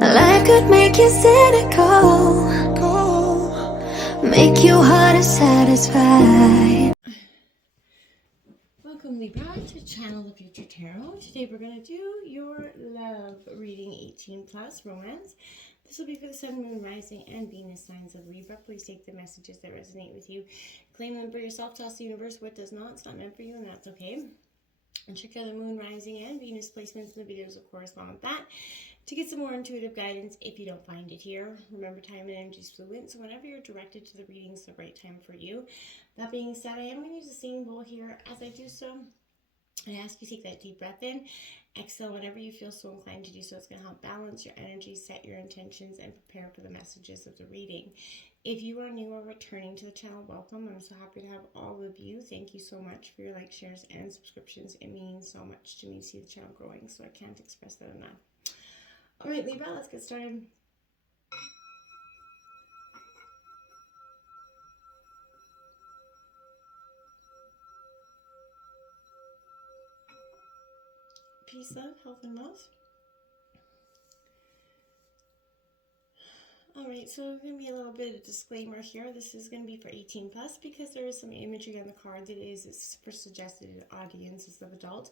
Life could make you cynical, make you hard to satisfy. Welcome Libra to Channel the Future Tarot. Today we're going to do your love reading 18 plus romance. This will be for the Sun, Moon, Rising, and Venus signs of Libra. Please take the messages that resonate with you. Claim them for yourself. Toss the universe what does not. It's not meant for you, and that's okay. And check out the Moon, Rising, and Venus placements in the videos that correspond with that to get some more intuitive guidance if you don't find it here. Remember, time and energy is fluid, so whenever you're directed to the reading, it's the right time for you. That being said, I am going to use the same bowl here. As I do so, I ask you to take that deep breath in, exhale whenever you feel so inclined to do so. It's going to help balance your energy, set your intentions, and prepare for the messages of the reading. If you are new or returning to the channel, welcome. I'm so happy to have all of you. Thank you so much for your likes, shares, and subscriptions. It means so much to me to see the channel growing, so I can't express that enough. All right, Libra, let's get started. Peace, love, health, and wealth. Alright, so there's going to be a little bit of disclaimer here. This is going to be for 18 plus because there is some imagery on the card that is for suggested audiences of adult.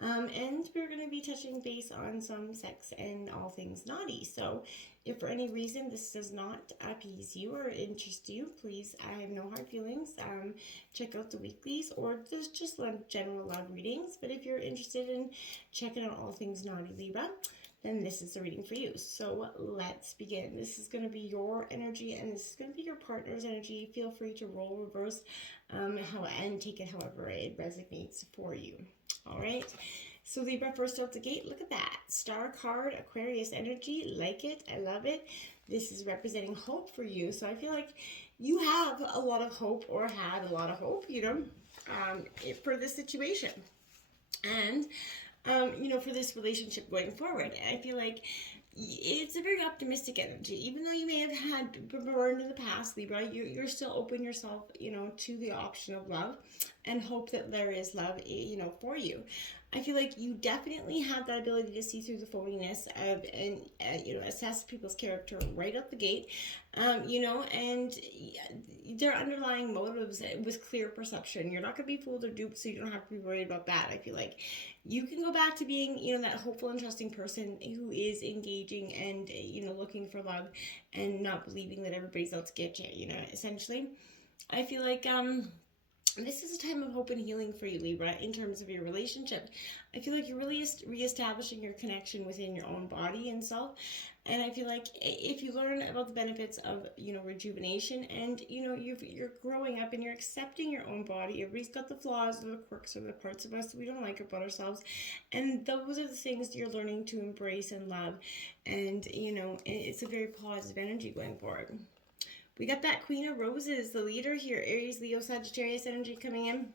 And we're going to be touching base on some sex and all things naughty. So if for any reason this does not appease you or interest you, please, I have no hard feelings. Check out the weeklies or just general love readings. But if you're interested in checking out all things naughty Libra, then this is the reading for you. So let's begin. This is going to be your energy and this is going to be your partner's energy. Feel free to roll reverse and take it however it resonates for you. All right. So Libra, first out the gate, look at that. Star card, Aquarius energy. Like it. I love it. This is representing hope for you. So I feel like you have a lot of hope or had a lot of hope, for this situation. And for this relationship going forward. And I feel like it's a very optimistic energy. Even though you may have had burned in the past, Libra, you're still open yourself, to the option of love and hope that there is love, for you. I feel like you definitely have that ability to see through the phoniness and assess people's character right out the gate, and their underlying motives with clear perception. You're not going to be fooled or duped, so you don't have to be worried about that. I feel like you can go back to being, that hopeful and trusting person who is engaging and, looking for love and not believing that everybody's out to get you, essentially. I feel like, this is a time of hope and healing for you, Libra, in terms of your relationship. I feel like you're really reestablishing your connection within your own body and self. And I feel like if you learn about the benefits of, rejuvenation and, you're growing up and you're accepting your own body. Everybody's got the flaws or the quirks or the parts of us that we don't like about ourselves. And those are the things you're learning to embrace and love. And, it's a very positive energy going forward. We got that Queen of Roses, the leader here, Aries, Leo, Sagittarius energy coming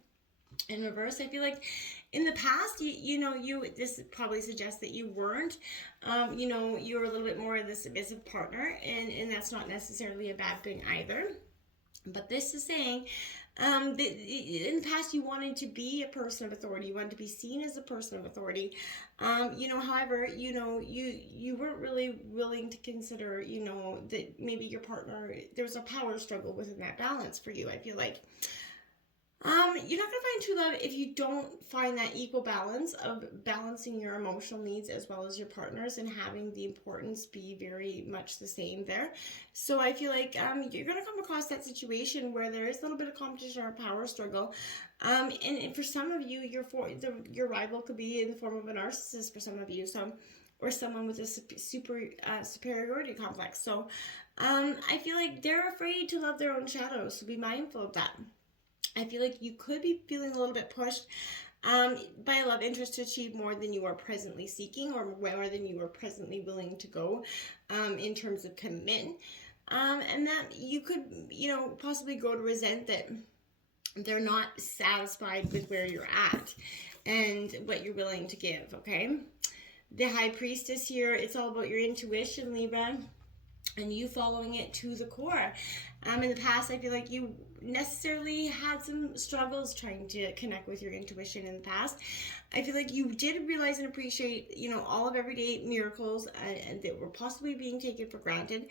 in reverse. I feel like in the past, this probably suggests that you weren't, you were a little bit more of the submissive partner, and that's not necessarily a bad thing either. But this is saying, in the past you wanted to be a person of authority. You wanted to be seen as a person of authority. However, you weren't really willing to consider, that maybe your partner, there's a power struggle within that balance for you. I feel like, you're not going to find true love if you don't find that equal balance of balancing your emotional needs as well as your partner's and having the importance be very much the same there. So I feel like you're going to come across that situation where there is a little bit of competition or a power struggle. And for some of you, your rival could be in the form of a narcissist for some of you. Or someone with a superiority complex. So I feel like they're afraid to love their own shadows. So be mindful of that. I feel like you could be feeling a little bit pushed by a love interest to achieve more than you are presently seeking or more than you are presently willing to go in terms of commitment. And that you could, possibly grow to resent that they're not satisfied with where you're at and what you're willing to give, okay? The High Priestess here, it's all about your intuition, Libra, and you following it to the core. In the past, I feel like you necessarily had some struggles trying to connect with your intuition in the past. I feel like you did realize and appreciate, all of everyday miracles and that were possibly being taken for granted.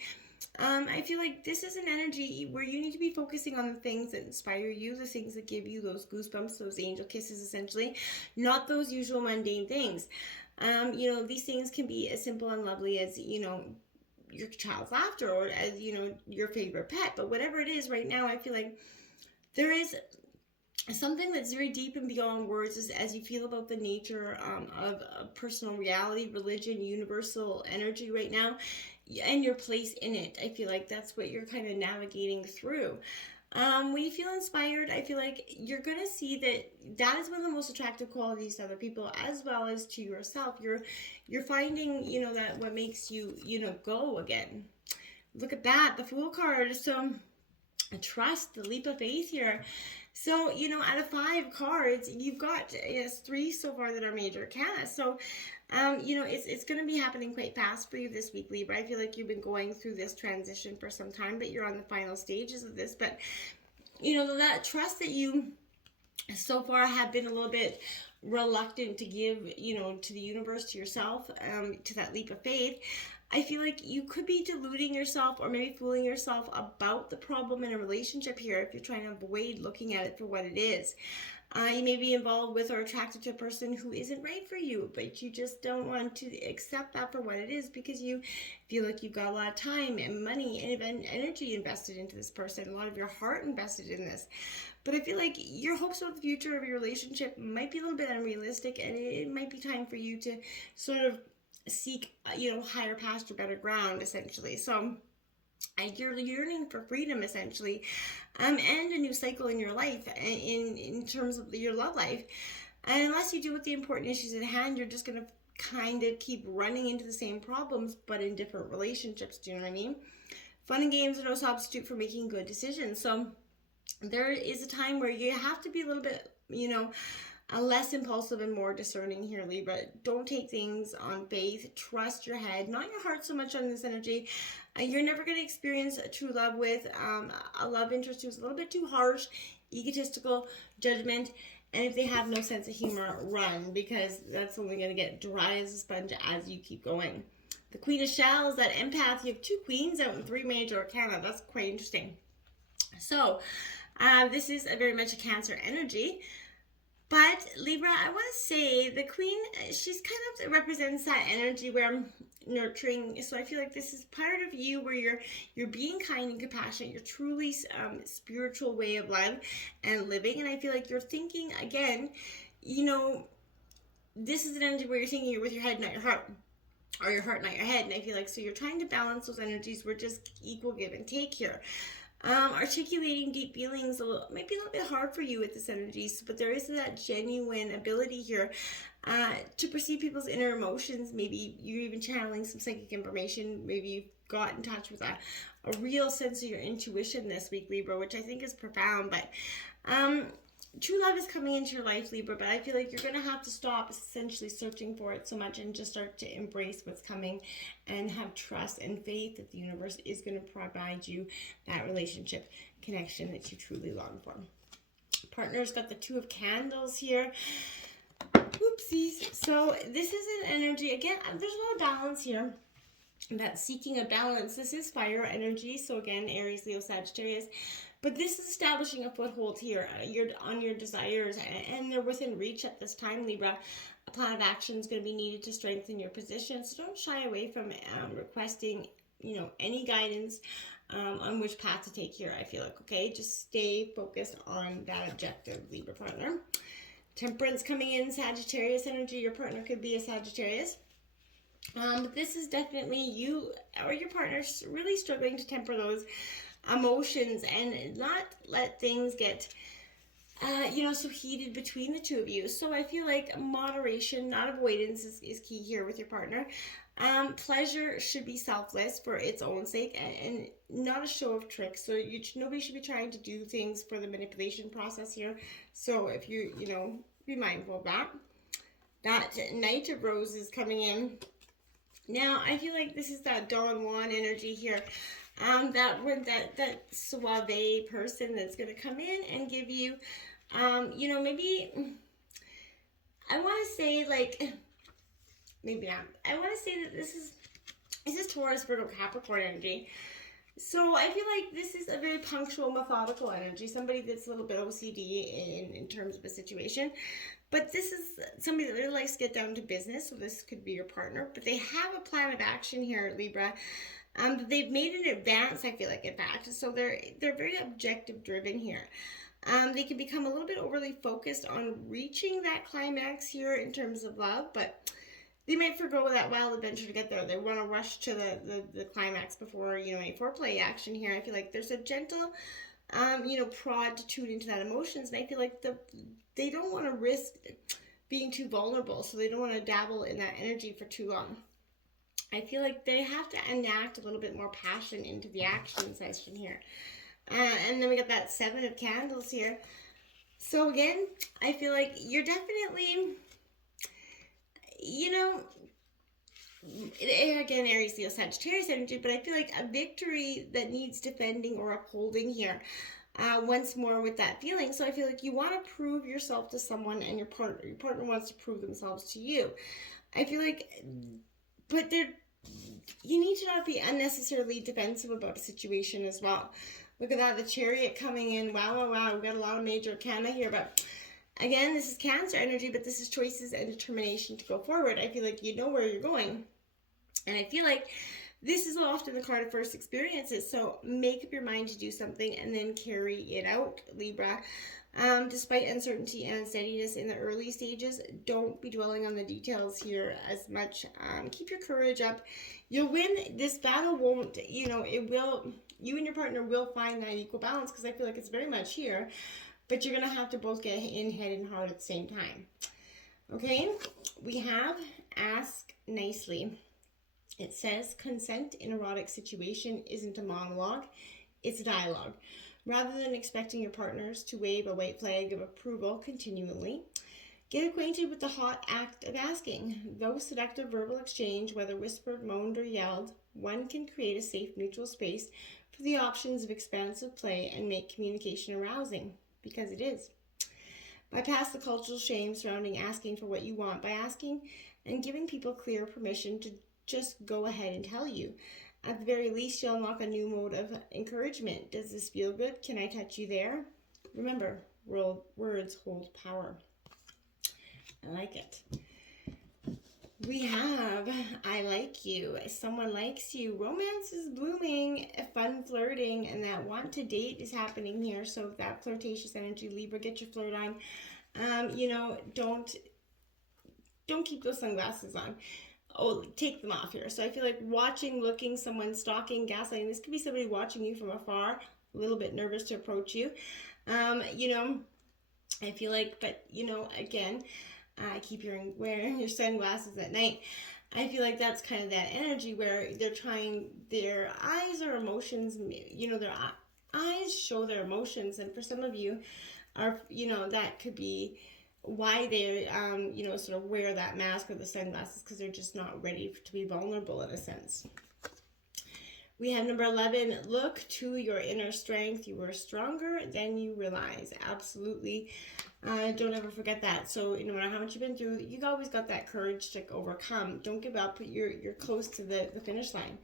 I feel like this is an energy where you need to be focusing on the things that inspire you, the things that give you those goosebumps, those angel kisses, essentially, not those usual mundane things. These things can be as simple and lovely as, your child's laughter, or as, your favorite pet. But whatever it is right now, I feel like there is something that's very deep and beyond words as you feel about the nature of personal reality, religion, universal energy right now, and your place in it. I feel like that's what you're kind of navigating through. When you feel inspired, I feel like you're going to see that is one of the most attractive qualities to other people, as well as to yourself. You're finding, that what makes you, go again. Look at that, the Fool card. So trust, the leap of faith here. So, out of 5 cards, you've got, 3 so far that are major arcana. So, it's going to be happening quite fast for you this week, Libra. I feel like you've been going through this transition for some time, but you're on the final stages of this. But, that trust that you so far have been a little bit reluctant to give, to the universe, to yourself, to that leap of faith. I feel like you could be deluding yourself or maybe fooling yourself about the problem in a relationship here if you're trying to avoid looking at it for what it is. You may be involved with or attracted to a person who isn't right for you, but you just don't want to accept that for what it is because you feel like you've got a lot of time and money and energy invested into this person, a lot of your heart invested in this. But I feel like your hopes about the future of your relationship might be a little bit unrealistic, and it might be time for you to sort of seek, higher pasture, better ground, essentially. So you're yearning for freedom, essentially, and a new cycle in your life, in terms of your love life. And unless you deal with the important issues at hand, you're just going to kind of keep running into the same problems, but in different relationships. Do you know what I mean? Fun and games are no substitute for making good decisions. So there is a time where you have to be a little bit, less impulsive and more discerning here, Libra. Don't take things on faith. Trust your head, not your heart so much on this energy. You're never going to experience a true love with a love interest who's a little bit too harsh, egotistical, judgment, and if they have no sense of humor, run, because that's only going to get dry as a sponge as you keep going. The Queen of Shells, that empath, you have 2 queens out and 3 major arcana. That's quite interesting. So this is very much a Cancer energy. But Libra, I want to say the Queen, she's kind of represents that energy where I'm nurturing. So I feel like this is part of you where you're being kind and compassionate. You're truly spiritual way of life and living. And I feel like you're thinking, again, this is an energy where you're thinking you're with your head, not your heart. Or your heart, not your head. And I feel like, so you're trying to balance those energies. We're just equal give and take here. Articulating deep feelings might be a little bit hard for you with this energy, but there is that genuine ability here to perceive people's inner emotions. Maybe you're even channeling some psychic information. Maybe you've got in touch with a real sense of your intuition this week, Libra, which I think is profound. But true love is coming into your life, Libra, but I feel like you're going to have to stop essentially searching for it so much and just start to embrace what's coming and have trust and faith that the universe is going to provide you that relationship connection that you truly long for. Partner's got the 2 of Candles here. Oopsies. So this is an energy, again, there's a lot of balance here. That seeking a balance. This is fire energy. So again, Aries, Leo, Sagittarius. But this is establishing a foothold here. You're on your desires, and they're within reach at this time, Libra. A plan of action is going to be needed to strengthen your position. So don't shy away from requesting, any guidance on which path to take here, I feel like, okay? Just stay focused on that objective, Libra partner. Temperance coming in, Sagittarius energy. Your partner could be a Sagittarius. But this is definitely you or your partner really struggling to temper those emotions and not let things get so heated between the 2 of you. So I feel like moderation, not avoidance, is key here with your partner. Pleasure should be selfless for its own sake and not a show of tricks. So nobody should be trying to do things for the manipulation process here. So if you be mindful of that. That Knight of Roses coming in. Now, I feel like this is that Don Juan energy here. that suave person that's going to come in and give you, maybe I want to say like, maybe not. I want to say that this is Taurus, Virgo, Capricorn energy. So I feel like this is a very punctual, methodical energy. Somebody that's a little bit OCD in terms of a situation. But this is somebody that really likes to get down to business. So this could be your partner. But they have a plan of action here, Libra. They've made an advance, I feel like, in fact. So they're very objective driven here. They can become a little bit overly focused on reaching that climax here in terms of love, but they might forgo that wild adventure to get there. They want to rush to the climax before, any foreplay action here. I feel like there's a gentle, prod to tune into that emotions. And I feel like they don't want to risk being too vulnerable. So they don't want to dabble in that energy for too long. I feel like they have to enact a little bit more passion into the action session here. And then we got that 7 of Candles here. So again, I feel like you're definitely, again, Aries, Leo, Sagittarius energy, but I feel like a victory that needs defending or upholding here. Once more with that feeling. So I feel like you want to prove yourself to someone, and your partner wants to prove themselves to you. I feel like, but you need to not be unnecessarily defensive about a situation as well. Look at that, the Chariot coming in. Wow. We've got a lot of major arcana here, but again, this is Cancer energy, but this is choices and determination to go forward. I feel like you know where you're going. And I feel like this is often the card of first experiences. So make up your mind to do something and then carry it out, Libra. Despite uncertainty and unsteadiness in the early stages, don't be dwelling on the details here as much. Keep your courage up. You'll win. This battle won't, it will, you and your partner will find that equal balance, because I feel like it's very much here. But you're going to have to both get in head and heart at the same time. Okay, we have Ask Nicely. It says, consent in erotic situation isn't a monologue, it's a dialogue. Rather than expecting your partners to wave a white flag of approval continually, get acquainted with the hot act of asking. Though seductive verbal exchange, whether whispered, moaned, or yelled, one can create a safe, neutral space for the options of expansive play and make communication arousing, because it is. Bypass the cultural shame surrounding asking for what you want by asking and giving people clear permission to just go ahead and tell you. At the very least, you'll unlock a new mode of encouragement. Does this feel good? Can I touch you there? Remember, words hold power. I like it. We have I like you. Someone likes you. Romance is blooming. Fun flirting, and that want to date is happening here. So that flirtatious energy, Libra, get your flirt on. Don't keep those sunglasses on. Oh, take them off here. So I feel like watching, looking, someone stalking, gaslighting. This could be somebody watching you from afar, a little bit nervous to approach you. I feel like, but again, keep wearing your sunglasses at night. I feel like that's kind of that energy where their eyes are emotions, their eyes show their emotions. And for some of you are, that could be why they, sort of wear that mask or the sunglasses, because they're just not ready to be vulnerable in a sense. We have number 11, look to your inner strength. You are stronger than you realize. Absolutely. Don't ever forget that. So no matter how much you've been through, you've always got that courage to overcome. Don't give up. You're close to the finish line.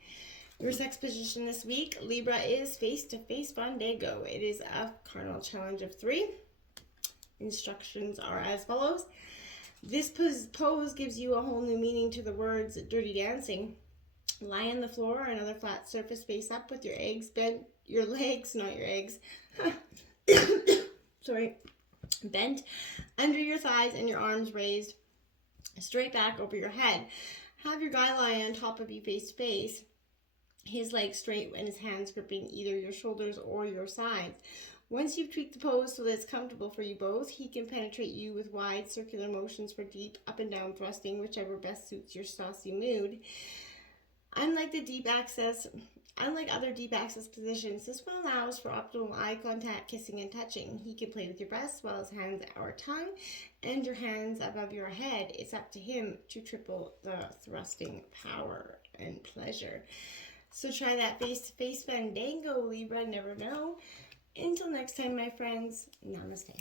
Your sex position this week, Libra, is face-to-face Fandango. It is a cardinal challenge of 3. Instructions are as follows. This pose gives you a whole new meaning to the words dirty dancing. Lie on the floor or another flat surface face up with your legs bent, sorry, bent under your thighs and your arms raised straight back over your head. Have your guy lie on top of you face to face, his legs straight and his hands gripping either your shoulders or your sides. Once you've tweaked the pose so that it's comfortable for you both, he can penetrate you with wide circular motions for deep up and down thrusting, whichever best suits your saucy mood. Unlike other deep access positions, this one allows for optimal eye contact, kissing, and touching. He can play with your breasts while his hands or tongue and your hands above your head. It's up to him to triple the thrusting power and pleasure. So try that face-to-face fandango, Libra. Never know. Until next time, my friends. Namaste.